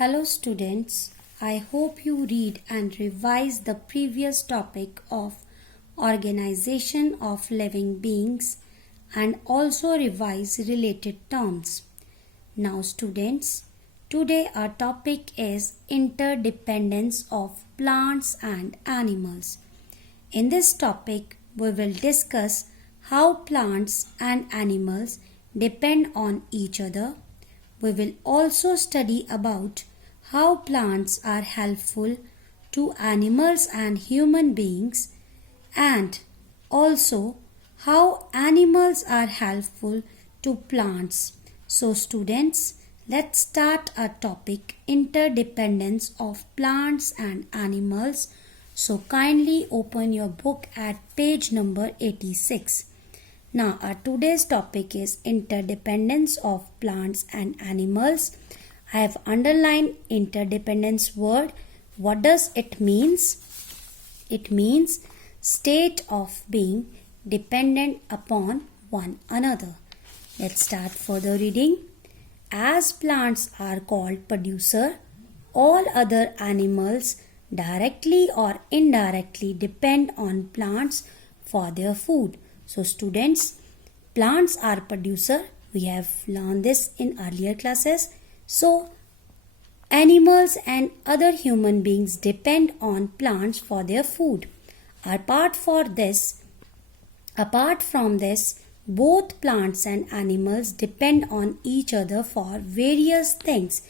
Hello students, I hope you read and revise the previous topic of organization of living beings and also revise related terms. Now students, today our topic is interdependence of plants and animals. In this topic, we will discuss how plants and animals depend on each other. We will also study about how plants are helpful to animals and human beings, and also how animals are helpful to plants. So students, let's start our topic interdependence of plants and animals. So kindly open your book at page number 86. Now our today's topic is interdependence of plants and animals. I have underlined interdependence word. What does it means? It means state of being dependent upon one another. Let's start further reading. As plants are called producer, all other animals directly or indirectly depend on plants for their food. So students, plants are producer. We have learned this in earlier classes. So animals and other human beings depend on plants for their food. Apart from this, both plants and animals depend on each other for various things.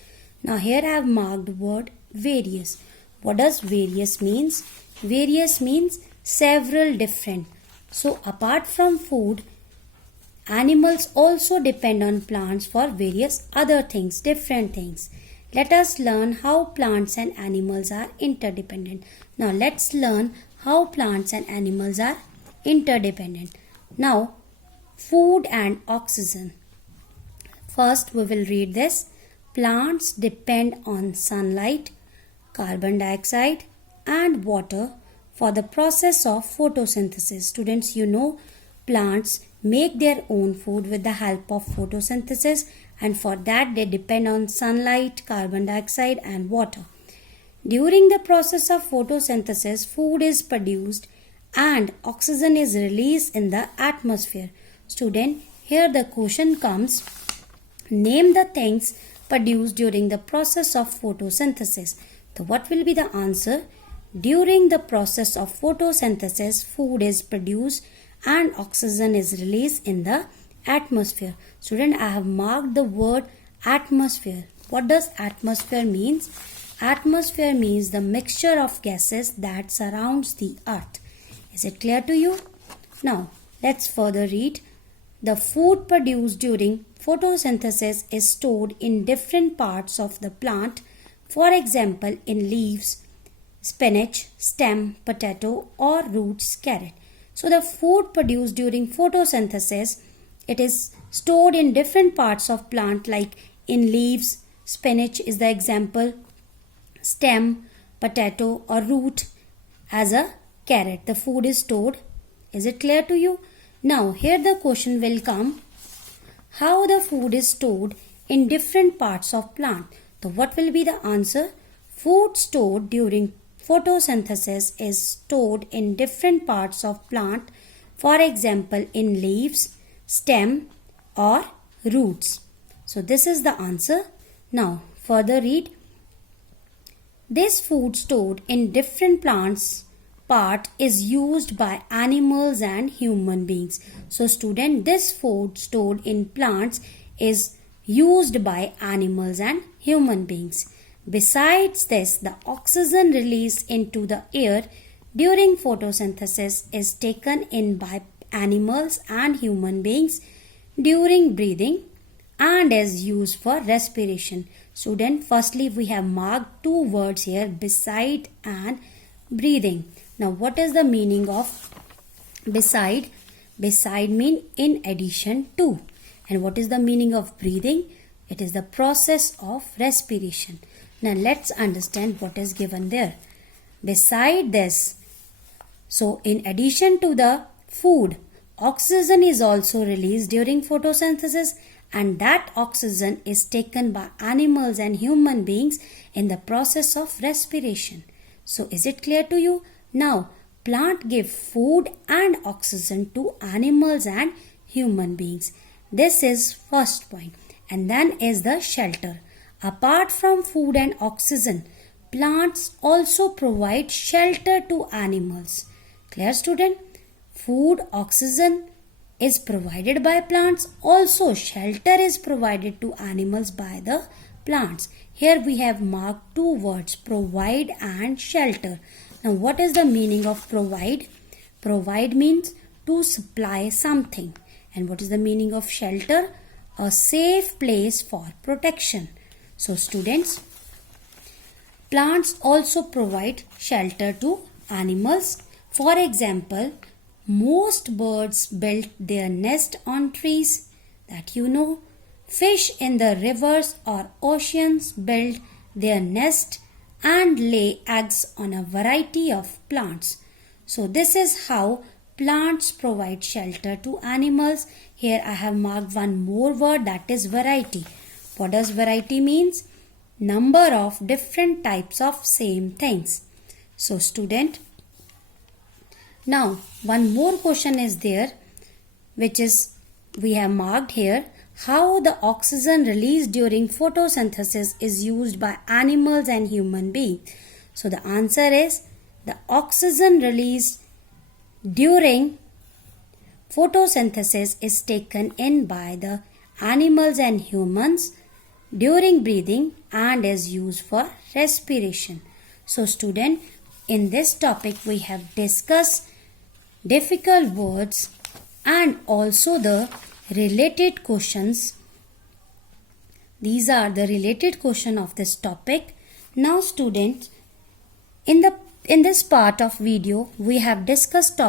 Now here I have marked word various. What does various means? Various means several different. So apart from food, animals also depend on plants for various other things, different things. Let us learn how plants and animals are interdependent. Now let's learn how plants and animals are interdependent. Now, food and oxygen. First we will read this. Plants depend on sunlight, carbon dioxide and water for the process of photosynthesis. Students, you know plants make their own food with the help of photosynthesis, and for that they depend on sunlight, carbon dioxide and water. During the process of photosynthesis, food is produced and oxygen is released in the atmosphere. Student, here the question comes, name the things produced during the process of photosynthesis. So what will be the answer? During the process of photosynthesis, food is produced and oxygen is released in the atmosphere. Student, I have marked the word atmosphere. What does atmosphere means? Atmosphere means the mixture of gases that surrounds the earth. Is it clear to you? Now, let's further read. The food produced during photosynthesis is stored in different parts of the plant. For example, in leaves, spinach, stem, potato or roots, carrot. So the food produced during photosynthesis, it is stored in different parts of plant, like in leaves, spinach is the example, stem, potato or root as a carrot. The food is stored. Is it clear to you? Now here the question will come, how the food is stored in different parts of plant. So what will be the answer? Food stored during photosynthesis is stored in different parts of plant, for example in leaves, stem or roots. So this is the answer. Now further read. This food stored in different plants part is used by animals and human beings. So student, this food stored in plants is used by animals and human beings. Besides this, the oxygen released into the air during photosynthesis is taken in by animals and human beings during breathing and is used for respiration. Student, firstly we have marked two words here, beside and breathing. Now what is the meaning of beside? Beside mean in addition to. And what is the meaning of breathing? It is the process of respiration. Now let's understand what is given there. Beside this, so in addition to the food, oxygen is also released during photosynthesis, and that oxygen is taken by animals and human beings in the process of respiration. So is it clear to you? Now, plant give food and oxygen to animals and human beings. This is first point. And then is the shelter. Apart from food and oxygen, plants also provide shelter to animals. Clear, student? Food, oxygen is provided by plants. Also, shelter is provided to animals by the plants. Here we have marked two words, provide and shelter. Now, what is the meaning of provide? Provide means to supply something. And what is the meaning of shelter? A safe place for protection. So, students, plants also provide shelter to animals. For example, most birds build their nest on trees, that you know. Fish in the rivers or oceans build their nest and lay eggs on a variety of plants. So this is how plants provide shelter to animals. Here I have marked one more word, that is variety. What does variety means? Number of different types of same things. So student, now one more question is there, which is we have marked here, how the oxygen released during photosynthesis is used by animals and human beings. So the answer is the oxygen released during photosynthesis is taken in by the animals and humans during breathing and is used for respiration. So student, in this topic we have discussed difficult words and also the related questions. These are the related question of this topic. Now students, in this part of video we have discussed topic